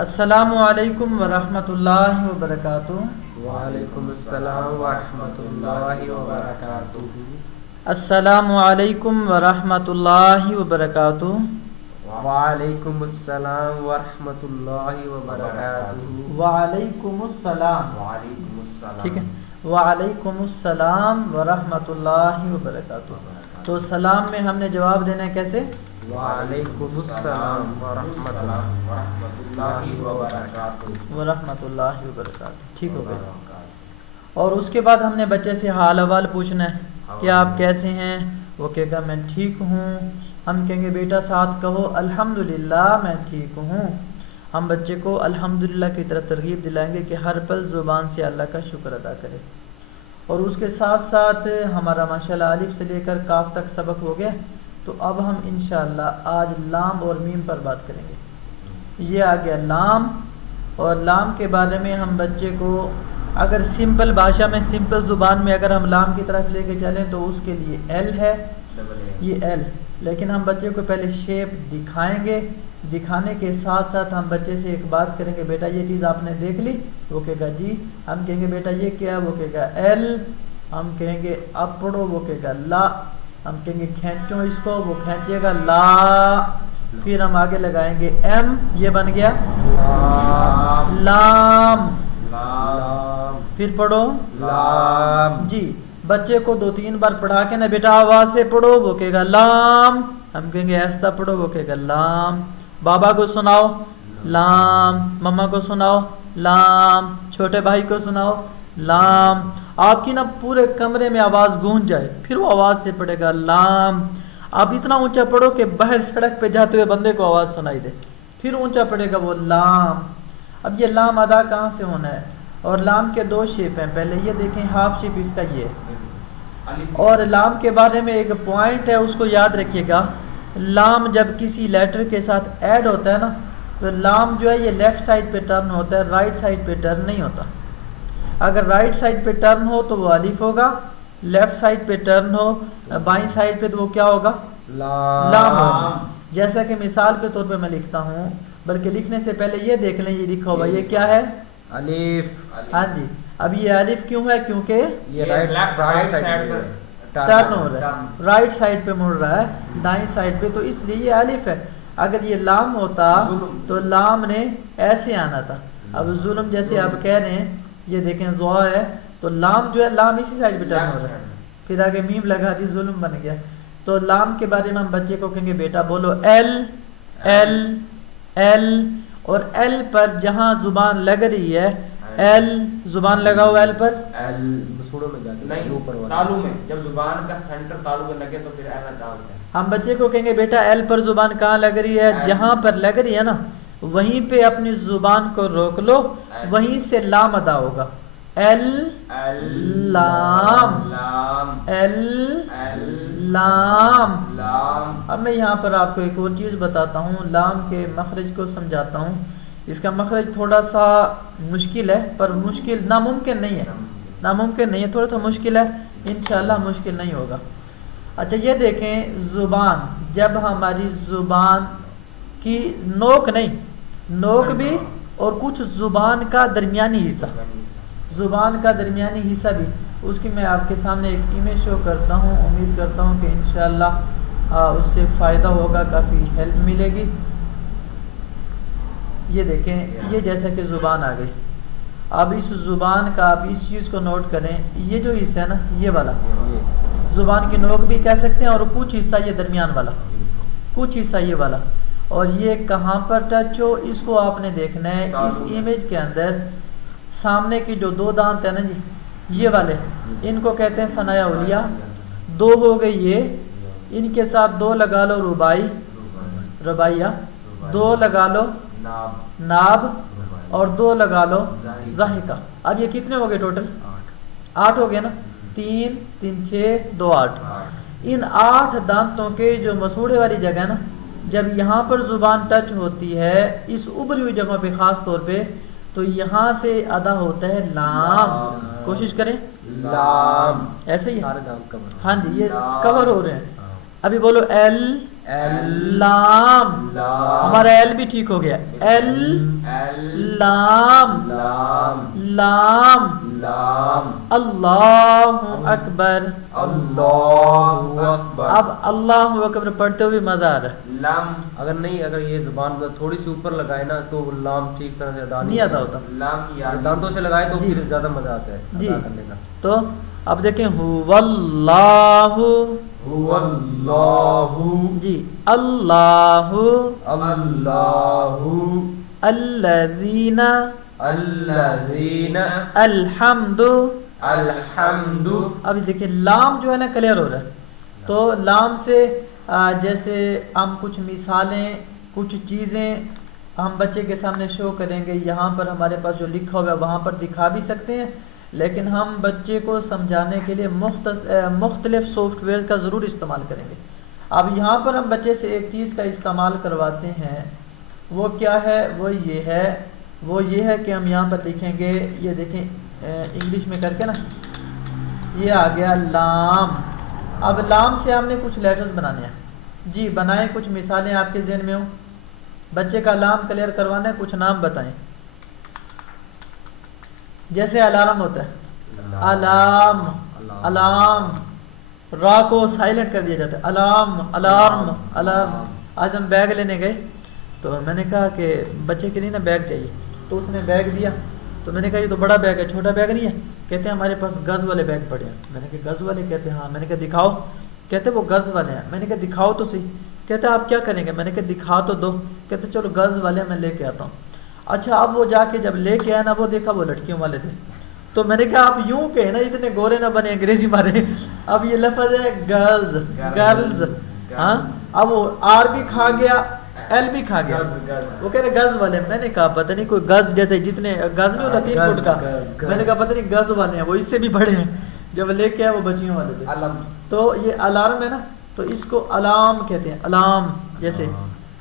السلام علیکم ورحمۃ اللہ وبرکاتہ۔ وعلیکم السلام ورحمۃ اللہ وبرکاتہ۔ السلام علیکم ورحمۃ اللہ وبرکاتہ۔ وعلیکم السلام ورحمۃ اللہ وبرکاتہ۔ وعلیکم السلام، وعلیکم السلام، ٹھیک ہے، وعلیکم السلام ورحمۃ اللہ وبرکاتہ۔ تو سلام میں ہم نے جواب دینا ہے کیسے؟ وعلیکم السلام ورحمۃ اللہ وبرکاتہ۔ ورحمۃ اللہ وبرکاتہ، ٹھیک ہو گیا۔ اور اس کے بعد ہم نے بچے سے حال احوال پوچھنا ہے کہ آپ کیسے ہیں، وہ کہے گا میں ٹھیک ہوں۔ ہم کہیں گے بیٹا ساتھ کہو الحمدللہ میں ٹھیک ہوں۔ ہم بچے کو الحمدللہ کی طرف ترغیب دلائیں گے کہ ہر پل زبان سے اللہ کا شکر ادا کرے۔ اور اس کے ساتھ ساتھ ہمارا ماشاءاللہ الف سے لے کر کاف تک سبق ہو گیا، تو اب ہم انشاءاللہ آج لام اور میم پر بات کریں گے۔ یہ آ گیا لام، اور لام کے بارے میں ہم بچے کو اگر سمپل بھاشا میں، سمپل زبان میں اگر ہم لام کی طرف لے کے چلیں تو اس کے لیے ایل ہے، یہ ایل، لیکن ہم بچے کو پہلے شیپ دکھائیں گے۔ دکھانے کے ساتھ ساتھ ہم بچے سے ایک بات کریں گے، بیٹا یہ چیز آپ نے دیکھ لی؟ وہ کہے گا جی۔ ہم کہیں گے بیٹا یہ کیا ہے؟ وہ کہے گا ایل۔ ہم کہیں گے اب پڑھو، وہ کہے گا لا۔ ہم کہیں گے کھینچو اس کو، وہ کھینچے گا لا۔ پھر ہم آگے لگائیں گے ایم، یہ بن گیا لام۔ پھر پڑھو لام۔ جی، بچے کو 2-3 بار پڑھا کے نا بیٹا آواز سے پڑھو، وہ کہے گا لام۔ ہم کہیں گے ایسا پڑھو، وہ کہے گا لام۔ بابا کو سناؤ لام، مما کو سناؤ لام، چھوٹے بھائی کو سناؤ لام۔ آپ کی نا پورے کمرے میں آواز گونج جائے، پھر وہ آواز سے پڑھے گا لام۔ آپ اتنا اونچا پڑھو کہ باہر سڑک پہ جاتے ہوئے بندے کو آواز سنائی دے، پھر اونچا پڑھے گا وہ لام۔ اب یہ لام ادا کہاں سے ہونا ہے؟ اور لام کے 2 شیپ ہیں، پہلے یہ دیکھیں ہاف شیپ اس کا یہ ہے۔ اور لام کے بارے میں ایک پوائنٹ ہے، اس کو یاد رکھیے گا، لام جب کسی لیٹر کے ساتھ ایڈ ہوتا ہے نا تو لام جو ہے یہ لیفٹ سائڈ پہ ٹرن ہوتا ہے، رائٹ سائڈ پہ ٹرن نہیں ہوتا۔ اگر رائٹ سائڈ پہ ٹرن ہو تو وہ الف ہوگا، لیفٹ سائڈ پہ ٹرن ہو بائیں سائڈ پہ تو وہ کیا ہوگا؟ لام ہوگا۔ جیسا کہ مثال کے طور پہ میں لکھتا ہوں، بلکہ لکھنے سے پہلے یہ دیکھ لیں، یہ لکھا ہوا یہ کیا ہے؟ الف۔ ہاں جی، اب یہ الف کیوں ہے؟ کیونکہ یہ رائٹ سائڈ پر ٹرن ہو رہا ہے، رائٹ سائڈ پہ مڑ رہا ہے، دائیں سائڈ پہ، تو اس لیے یہ الف ہے۔ اگر یہ لام ہوتا تو لام نے ایسے آنا تھا۔ اب ظلم جیسے آپ کہہ رہے ہیں، یہ دیکھیں ضوا ہے تو لام جو ہے لام اسی سائڈ پہ ٹرن ہو رہا ہے، پھر آگے میم لگا دی، ظلم بن گیا۔ تو لام کے بارے میں ہم بچے کو کہیں گے بیٹا بولو ایل ایل ایل، اور ایل پر جہاں زبان لگ رہی ہے، ایل زبان لگاؤ ایل پر، ایل مسوڑوں میں جاتے نہیں، اوپر تالو میں جب زبان کا سینٹر تالو میں لگے تو پھر ایل ادا ہوتا ہے۔ ہم بچے کو کہیں گے بیٹا ایل پر زبان کہاں لگ رہی ہے؟ جہاں پر لگ رہی ہے نا وہیں پہ اپنی زبان کو روک لو، وہیں سے لام ادا ہوگا۔ ایل لام، ایل لام۔ اب میں یہاں پر آپ کو ایک اور چیز بتاتا ہوں، لام کے مخرج کو سمجھاتا ہوں۔ اس کا مخرج تھوڑا سا مشکل ہے، پر مشکل ناممکن نہیں ہے، ناممکن نہیں ہے، تھوڑا سا مشکل ہے، انشاءاللہ مشکل نہیں ہوگا۔ اچھا یہ دیکھیں، زبان جب ہماری زبان کی نوک نہیں، نوک بھی اور کچھ زبان کا درمیانی حصہ، زبان کا درمیانی حصہ بھی، اس کی میں آپ کے سامنے ایک امیج شو کرتا ہوں، امید کرتا ہوں کہ انشاءاللہ اس سے فائدہ ہوگا، کافی ہیلپ ملے گی۔ یہ دیکھیں، یہ جیسا کہ زبان آ گئی، اب اس زبان کا آپ اس چیز کو نوٹ کریں، یہ جو حصہ ہے نا یہ والا زبان کی نوک بھی کہہ سکتے ہیں، اور کچھ حصہ یہ درمیان والا، کچھ حصہ یہ والا، اور یہ کہاں پر ٹچ ہو اس کو آپ نے دیکھنا ہے۔ اس امیج کے اندر سامنے کی جو 2 دانت ہیں نا جی، یہ والے، ان کو کہتے ہیں ثنایا علیہ، 2 ہو گئی یہ، ان کے ساتھ 2 لگا لو ربائی، رباعیہ، 2 لگا لو ناب، اور 2 لگا لو ضاحکہ۔ اب یہ کتنے ہو گئے ٹوٹل؟ 8 ہو گئے نا، 3 3 6 2 8۔ ان 8 دانتوں کے جو مسوڑے والی جگہ ہے نا، جب یہاں پر زبان ٹچ ہوتی ہے اس ابری ہوئی جگہوں پہ خاص طور پہ، تو یہاں سے ادا ہوتا ہے لام۔ کوشش کریں لام، ایسے ہی، سارے دانت کور، ہاں جی یہ کور ہو رہے ہیں۔ ابھی بولو ایل لام ہمارا ایل بھی ٹھیک ہو گیا ایل لام لام اللہ اکبر اب اللہ اکبر پڑھتے ہوئے مزہ آ رہا ہے. لام اگر یہ زبان تھوڑی سی اوپر لگائے نا تو لام ٹھیک طرح سے ادا نہیں آتا ہوتا. لام دانتوں سے لگائے تو جی. پھر زیادہ مزہ آتا ہے جی ادا کرنے کا. تو اب دیکھیں اللہ جی اللہ الذین الحمد. اب دیکھیں لام جو ہے نا کلیئر ہو رہا ہے. تو لام سے جیسے ہم کچھ مثالیں کچھ چیزیں ہم بچے کے سامنے شو کریں گے. یہاں پر ہمارے پاس جو لکھا ہوا ہے وہاں پر دکھا بھی سکتے ہیں, لیکن ہم بچے کو سمجھانے کے لیے مختلف سافٹ ویئر کا ضرور استعمال کریں گے. اب یہاں پر ہم بچے سے ایک چیز کا استعمال کرواتے ہیں, وہ کیا ہے, وہ یہ ہے کہ ہم یہاں پر لکھیں گے, یہ دیکھیں انگلش میں کر کے نا, یہ آ گیا لام. اب لام سے ہم نے کچھ لیٹرز بنانے ہیں. جی بنائیں, کچھ مثالیں آپ کے ذہن میں ہوں. بچے کا لام کلیئر کروانا ہے, کچھ نام بتائیں. جیسے الارم ہوتا ہے, الارم الارم, را کو سائلنٹ کر دیا جاتا ہے, الارم الارم الارم. آج ہم بیگ لینے گئے تو میں نے کہا کہ بچے کے لیے نا بیگ چاہیے, تو اس نے بیگ دیا. تو میں نے کہا یہ تو بڑا بیگ ہے, چھوٹا بیگ نہیں ہے. کہتے ہیں ہمارے پاس گز والے بیگ پڑے ہیں. میں نے کہا گز والے؟ کہتے ہیں ہاں. میں نے کہا دکھاؤ. کہتے وہ گز والے ہیں. میں نے کہا دکھاؤ تو صحیح. کہتے آپ کیا کریں گے؟ میں نے کہا دکھا تو دو. کہتے چلو گز والے میں لے کے آتا ہوں. اچھا اب وہ جا کے جب لے کے آیا نا, وہ دیکھا وہ لڑکیوں والے تھے. تو میں نے کہا آپ یوں کہیں نا, اتنے گورے نہ بنے انگریزی مارے. اب یہ لفظ ہے گرلز گرلز, ہاں. اب وہ آر بھی کھا گیا, ایل بھی کھا گیا. وہ کہہ رہے گز والے. میں نے کہا پتہ نہیں کوئی گز جیسے جتنے گز نہیں ہوتا 3 فٹ کا. میں نے کہا پتہ نہیں گز والے ہیں, وہ اس سے بھی بڑے ہیں. جب لے کے آئے وہ بچیوں والے تھے. تو یہ الارم ہے نا, تو اس کو الارم کہتے ہیں, الارم جیسے.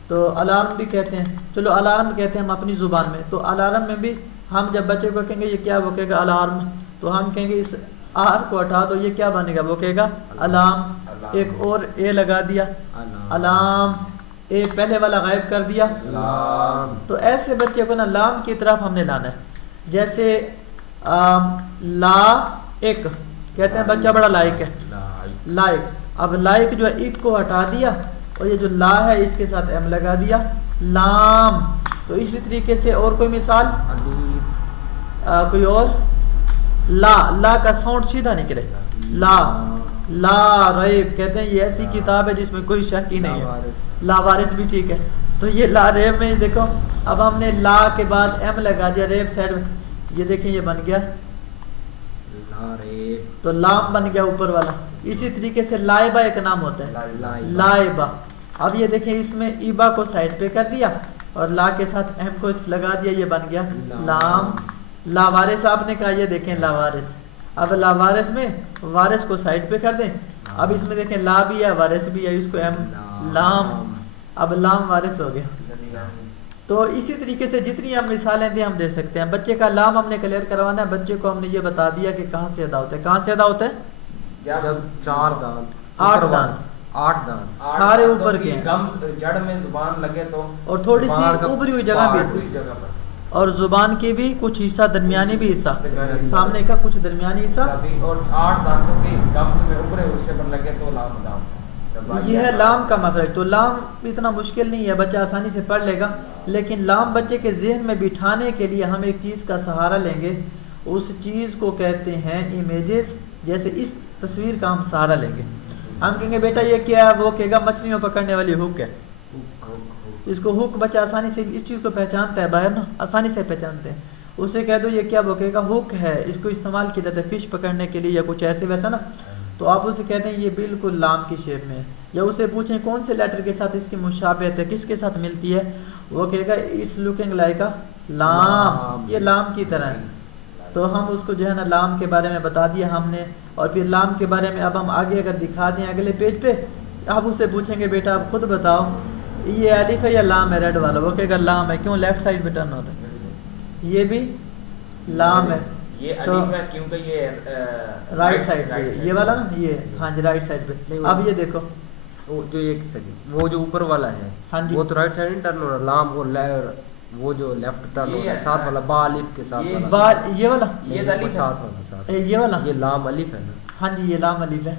تو الارم بھی کہتے ہیں. چلو الارم کہتے ہیں ہم اپنی زبان میں. تو الارم میں بھی ہم جب بچے کو کہیں گے یہ کیا, وہ کہے گا الارم. تو ہم کہیں گے اس آر کو ہٹا دو, یہ کیا بنے گا, وہ کہے گا الارم. ایک اور اے لگا دیا, الارم. اے پہلے والا غائب کر دیا, لام. تو ایسے بچے کو نا لام کی طرف ہم نے لانا ہے. جیسے لا ایک کہتے ہیں بچہ بڑا لائق ہے, لائق. اب لائق جو ہے ایک کو ہٹا دیا, اور یہ جو لا ہے اس کے ساتھ ایم لگا دیا, لام. تو اسی طریقے سے اور کوئی مثال, کوئی اور, لا کا ساؤنڈ سیدھا نکلے, لا ریب. کہتے ہیں یہ ایسی کتاب ہے جس میں کوئی شک ہی نہیں ہے. لاوارث بھی ٹھیک ہے. تو یہ لا ریب میں دیکھو, اب ہم نے لا کے بعد ایم لگا دیا, ریب سائڈ میں. یہ دیکھیں یہ بن گیا تو لام بن گیا اوپر والا. اسی طریقے سے لائبہ ایک نام ہوتا ہے, لائبہ. اب یہ دیکھیں اس میں ایبا کو سائڈ پہ کر دیا اور لا کے ساتھ ایم کو لگا دیا, یہ بن گیا لام. لاوارث آپ نے کہا, یہ دیکھیں لاوارث. اب لاوارث میں وارث کو سائڈ پہ کر دیں. اب اس میں دیکھیں لا بھی ہے وارث بھی ہے, اس کو ایم, لام. اب لام وارث ہو گیا. تو اسی طریقے سے جتنی ہم مثالیں دیں ہم دے سکتے ہیں. بچے کا لام ہم نے کلیئر کروانا ہے. بچے کو ہم نے یہ بتا دیا کہ کہاں سے ادا ہوتا ہے. کہاں سے ادا ہوتا ہے؟ 4 دانت, 8 دانت, 8 دانت سارے اوپر کے ہیں. جڑ میں زبان لگے تو, اور تھوڑی سی اوپری ہوئی جگہ بھی, اور زبان کے بھی کچھ حصہ, درمیانی بھی حصہ, سامنے کا کچھ درمیانی حصہ, اور 8 دانتوں کے گمز میں اوپرے حصے پر لگے تو لام دام. یہ ہے لام کا مخرج. تو لام اتنا مشکل نہیں ہے, بچہ آسانی سے پڑھ لے گا. لیکن لام بچے کے ذہن میں بٹھانے کے لیے ہم ایک چیز کا سہارا لیں گے. اس چیز کو کہتے ہیں امیجز. جیسے اس تصویر کا ہم سہارا لیں گے. ہم کہیں گے بیٹا یہ کیا ہے, وہ کہے گا مچھلیوں پکڑنے والی ہک ہے. اس کو ہک بچہ آسانی سے اس چیز کو پہچانتا ہے, باہر نا آسانی سے پہچانتے ہیں. اسے کہہ دو یہ کیا, وہ کہے گا ہک ہے, اس کو استعمال کیا جاتا ہے فش پکڑنے کے لیے یا کچھ ایسے ویسا نا. تو آپ اسے کہتے ہیں یہ بالکل لام کی شیپ میں ہے. یا اسے پوچھیں کون سے لیٹر کے ساتھ اس کی مشابہت ہے, کس کے ساتھ ملتی ہے, وہ کہے گا اٹس لوکنگ لائک اے لام, یہ لام کی طرح ہے. تو ہم اس کو جو ہے نا لام کے بارے میں بتا دیا ہم نے. اور پھر لام کے بارے میں اب ہم آگے اگر دکھا دیں اگلے پیج پہ, آپ اسے پوچھیں گے بیٹا آپ خود بتاؤ یہ الف ہے یا لام ہے, ریڈ والا, وہ کہے گا لام ہے. کیوں, لیفٹ سائڈ پہ ٹرن ہو رہا ہے, یہ بھی لام ہے. یہ الف ہے کیونکہ یہ رائٹ سائڈ پہ, یہ والا نا, یہ ہاں جی رائٹ سائڈ پہ. اب یہ دیکھو وہ جو ایک سیکنڈ، وہ جو اوپر والا ہے ہاں جی وہ تو رائٹ سائڈ ٹرن ہو رہا، لام وہ جو لیفٹ ٹرن ہو رہا ہے ساتھ والا با الف کے ساتھ والا، با یہ والا یہ الف ساتھ والا ساتھ، یہ والا یہ لام الف ہے نا؟ ہاں جی یہ لام الف ہے،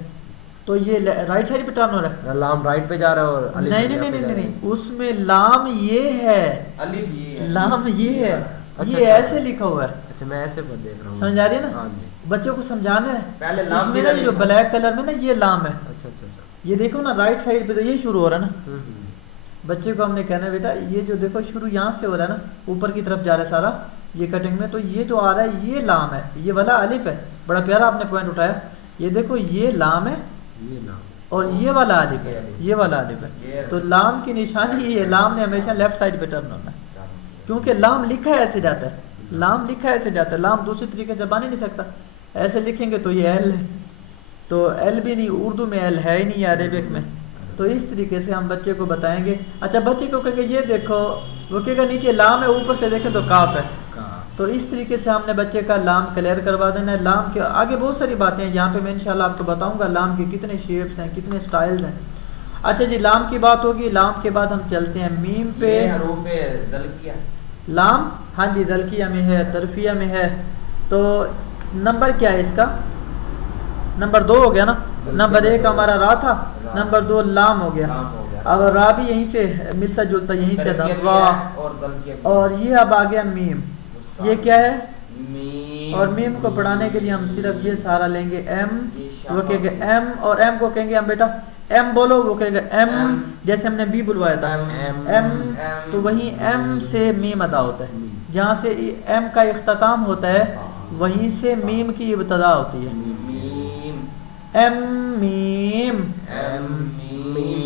تو یہ رائٹ سائڈ پہ ٹرن ہو رہا ہے، لام رائٹ پہ جا رہا ہے اور الف نہیں نہیں نہیں نہیں، اس میں لام یہ ہے، الف یہ ہے، لام یہ ہے، اچھا یہ ایسے لکھا ہوا ہے، اچھا میں ایسے پر دیکھ رہا ہوں، سمجھ آ رہی ہے نا؟ ہاں جی بچوں کو سمجھانا ہے، پہلے اس لام میں نا جو بلیک کلر میں نا یہ لام ہے، اچھا اچھا اچھا یہ دیکھو نا رائٹ سائڈ پہ تو یہ شروع ہو رہا ہے نا، بچے کو ہم نے کہنا ہے بیٹا یہ جو دیکھو شروع یہاں سے ہو رہا ہے نا، اوپر کی طرف جا رہا ہے سارا یہ کٹنگ میں، تو یہ جو آ رہا ہے یہ لام ہے، یہ والا الف ہے، بڑا پیارا آپ نے پوائنٹ اٹھایا، یہ دیکھو یہ لام ہے یہ لام اور یہ والا الف ہے، یہ والا الف ہے، تو لام کی نشانی یہ ہے، لام نے ہمیشہ لیفٹ سائڈ پہ ٹرن ہونا ہے، کیونکہ لام لکھا ہے ایسے جاتا ہے، لام لکھا ہے ایسے جاتا ہے، لام دوسری طریقے سے بن ہی نہیں سکتا، ایسے لکھیں گے تو یہ ایل ہے، تو ایل بھی نہیں، اردو میں ایل ہے ہی نہیں عربک میں، تو اس طریقے سے ہم بچے کو بتائیں گے، اچھا بچے کو کہیں گے یہ دیکھو، وہ کہے گا نیچے لام ہے، اوپر سے دیکھیں تو کاف ہے، تو اس طریقے سے ہم نے بچے کا لام کلیئر کروا دینا ہے، لام کے آگے بہت ساری باتیں ہیں، یہاں پہ میں انشاءاللہ آپ کو بتاؤں گا لام کے کتنے شیپس ہیں، کتنے سٹائلز ہیں، اچھا جی لام کی بات ہوگی، لام کے بعد ہم چلتے ہیں میم پہ، حروف دلکیہ لام ہاں جی دلکیہ میں ہے، طرفیہ میں ہے، تو نمبر کیا ہے اس کا؟ نمبر 2 ہو گیا نا، نمبر 1 ہمارا را تھا، نمبر 2 لام ہو گیا، اب را بھی یہیں سے ملتا جلتا، یہیں سے را، اور یہ اب آ گیا میم، یہ کیا ہے؟ اور میم کو پڑھانے کے لیے ہم صرف یہ سہارا لیں گے ایم، وہ کہے گا ایم، اور ایم کو کہیں گے ہم بیٹا ایم بولو، وہ کہے گا ایم، جیسے ہم نے بی بلوایا تھا ایم، تو وہیں ایم سے میم ادا ہوتا ہے، جہاں سے ایم کا اختتام ہوتا ہے وہیں سے میم کی ابتدا ہوتی ہے، ایم میم،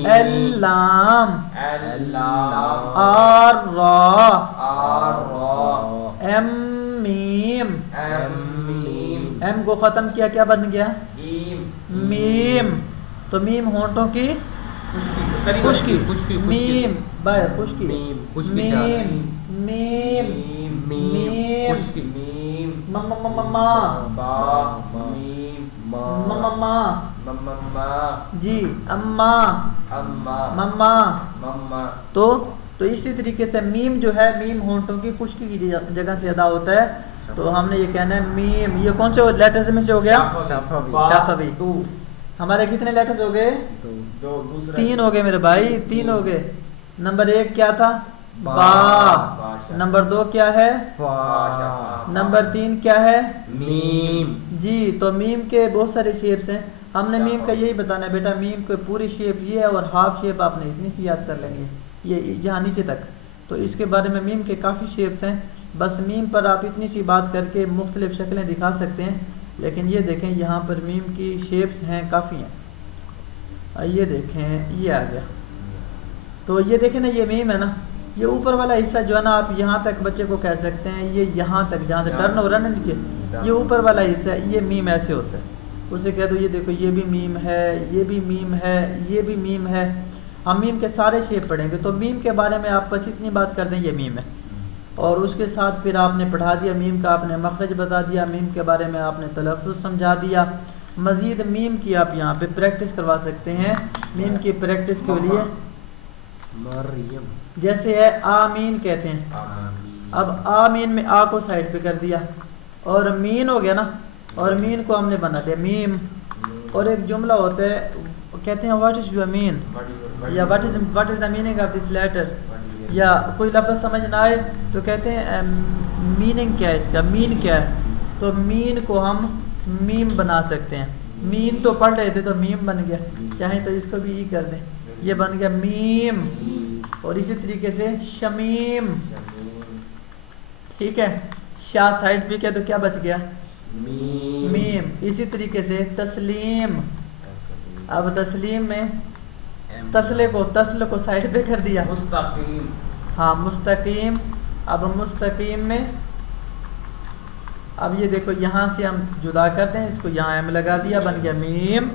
ایل لام، آر را، ایم میم، ایم کو ختم کیا کیا بن گیا؟ میم، تو میم ہونٹوں کی خشکی، میم بائے خشکی، میم میم میم، مما جی اما مما، تو اسی طریقے سے میم جو ہے، میم ہونٹوں کی خشکی کی جگہ سے ادا ہوتا ہے، تو ہم نے یہ کہنا ہے میم، یہ کون سے لیٹرز میں سے ہو گیا؟ شفوی، ہمارے کتنے لیٹرز ہو گئے؟ 3 ہو گئے میرے بھائی، 3 ہو گئے، نمبر 1 کیا تھا؟ با، نمبر 2 کیا ہے؟ فا، نمبر 3 کیا ہے؟ میم جی، تو میم کے بہت سارے شیپس ہیں، ہم نے میم کا یہی بتانا ہے بیٹا، میم کو پوری شیپ یہ ہے، اور ہاف شیپ آپ نے اتنی سی یاد کر لیں گے، یہ جہاں نیچے تک، تو اس کے بارے میں میم کے کافی شیپس ہیں، بس میم پر آپ اتنی سی بات کر کے مختلف شکلیں دکھا سکتے ہیں، لیکن یہ دیکھیں یہاں پر میم کی شیپس ہیں، کافی ہیں، یہ دیکھیں یہ آ گیا، تو یہ دیکھیں نا یہ میم ہے نا، یہ اوپر والا حصہ جو ہے نا آپ یہاں تک بچے کو کہہ سکتے ہیں، یہ یہاں تک جہاں سے ٹرن ہو رہا ہے نا نیچے، یہ اوپر والا حصہ ہے، یہ میم ایسے ہوتا ہے، اسے کہہ دو یہ دیکھو یہ بھی میم ہے، یہ بھی میم ہے، یہ بھی میم ہے، ہم میم کے سارے شیپ پڑھیں گے، تو میم کے بارے میں آپ بس اتنی بات کر دیں یہ میم ہے، اور اس کے ساتھ پھر آپ نے پڑھا دیا میم کا، آپ نے مخرج بتا دیا، میم کے بارے میں آپ نے تلفظ سمجھا دیا، مزید میم کی آپ یہاں پہ پریکٹس کروا سکتے ہیں، میم کی پریکٹس کے لیے مریم جیسے ہے آمین کہتے ہیں، اب آمین میں آ کو سائڈ پہ کر دیا، اور مین ہو گیا نا، اور مین کو ہم نے بنا دیا میم، اور ایک جملہ ہوتا ہے کہتے ہیں واٹ از یور مین، یا what is the meaning of this letter, یا کوئی لفظ سمجھ نہ آئے تو کہتے ہیں میننگ کیا ہے اس کا، مین کیا ہے، تو مین کو ہم میم بنا سکتے ہیں، مین تو پڑھ رہے تھے تو میم بن گیا، چاہیں تو اس کو بھی یہ کر دیں، یہ بن گیا میم، اور اسی طریقے سے شمیم، ٹھیک ہے، شاہ سائڈ پہ کیا تو کیا بچ گیا؟ میم، اسی طریقے سے تسلیم، اب تسلیم میں تسل کو سائڈ پہ کر دیا، مستقیم، ہاں مستقیم، اب مستقیم میں اب یہ دیکھو یہاں سے ہم جدا کر دیں اس کو، یہاں ایم لگا دیا، بن گیا میم،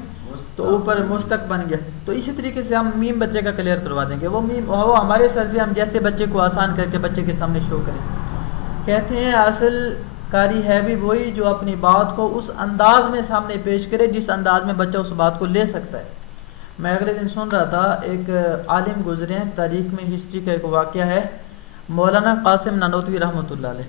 تو اوپر مستق بن گیا، تو اسی طریقے سے ہم میم بچے کا کلیئر کروا دیں گے، وہ میم وہ ہمارے سر پہ ہم جیسے بچے کو آسان کر کے بچے کے سامنے شو کریں، کہتے ہیں اصل کاری ہے بھی وہی جو اپنی بات کو اس انداز میں سامنے پیش کرے جس انداز میں بچہ اس بات کو لے سکتا ہے، میں اگلے دن سن رہا تھا ایک عالم گزرے ہیں تاریخ میں، ہسٹری کا ایک واقعہ ہے، مولانا قاسم نانوتوی رحمۃ اللہ علیہ.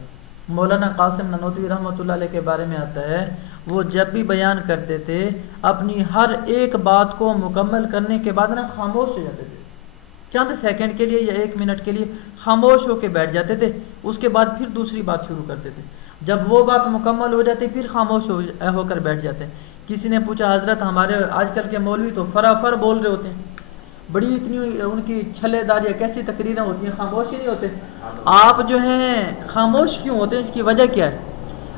مولانا قاسم نانوتوی رحمۃ اللہ علیہ کے بارے میں آتا ہے وہ جب بھی بیان کرتے تھے اپنی ہر ایک بات کو مکمل کرنے کے بعد نا خاموش ہو جاتے تھے، چند سیکنڈ کے لیے یا 1 منٹ کے لیے خاموش ہو کے بیٹھ جاتے تھے، اس کے بعد پھر دوسری بات شروع کرتے تھے. جب وہ بات مکمل ہو جاتی پھر خاموش ہو کر بیٹھ جاتے. کسی نے پوچھا حضرت ہمارے آج کل کے مولوی تو فر بول رہے ہوتے ہیں، بڑی اتنی ان کی چھلے داریاں کیسی تقریریں ہوتی ہیں، خاموش ہی نہیں ہوتے، آپ جو ہیں خاموش کیوں ہوتے ہیں؟ اس کی وجہ کیا ہے؟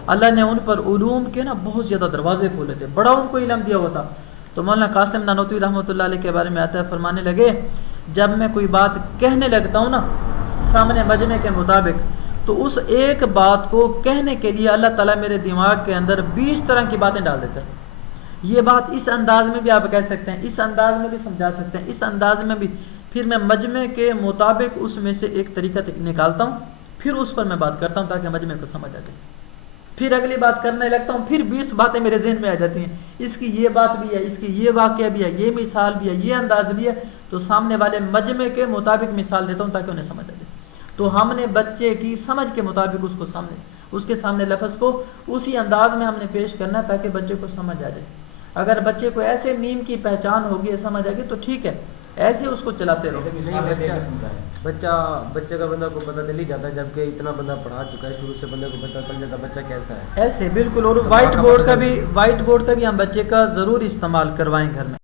اللہ نے ان پر علوم کے نا بہت زیادہ دروازے کھولے تھے، بڑا ان کو علم دیا ہوا تھا. تو مولانا قاسم نانوتوی رحمۃ اللہ علیہ کے بارے میں آتا ہے، فرمانے لگے جب میں کوئی بات کہنے لگتا ہوں نا سامنے مجمع کے مطابق، تو اس ایک بات کو کہنے کے لیے اللہ تعالیٰ میرے دماغ کے اندر 20 طرح کی باتیں ڈال دیتے ہیں. یہ بات اس انداز میں بھی آپ کہہ سکتے ہیں، اس انداز میں بھی سمجھا سکتے ہیں، اس انداز میں بھی، پھر میں مجمع کے مطابق اس میں سے ایک طریقہ نکالتا ہوں، پھر اس پر میں بات کرتا ہوں تاکہ مجمع کو سمجھ آ جائے. پھر اگلی بات کرنے لگتا ہوں، پھر 20 باتیں میرے ذہن میں آ جاتی ہیں، اس کی یہ بات بھی ہے، اس کی یہ واقعہ بھی ہے، یہ مثال بھی ہے، یہ انداز بھی ہے، تو سامنے والے مجمع کے مطابق مثال دیتا ہوں تاکہ انہیں سمجھ آ جائے. تو ہم نے بچے کی سمجھ کے مطابق اس کے سامنے لفظ کو اسی انداز میں ہم نے پیش کرنا ہے تاکہ بچے کو سمجھ آ جائے. اگر بچے کو ایسے میم کی پہچان ہوگی، سمجھ آئے گی تو ٹھیک ہے، ایسے اس کو چلاتے رہو. بچے کا بندہ کو پتہ چل ہی جاتا ہے، جبکہ اتنا بندہ پڑھا چکا ہے شروع سے بندے کو پتہ چل جاتا ہے بچہ کیسا ہے. ایسے بالکل. اور وائٹ بورڈ کا بھی ہم بچے کا ضرور استعمال کروائیں گھر میں.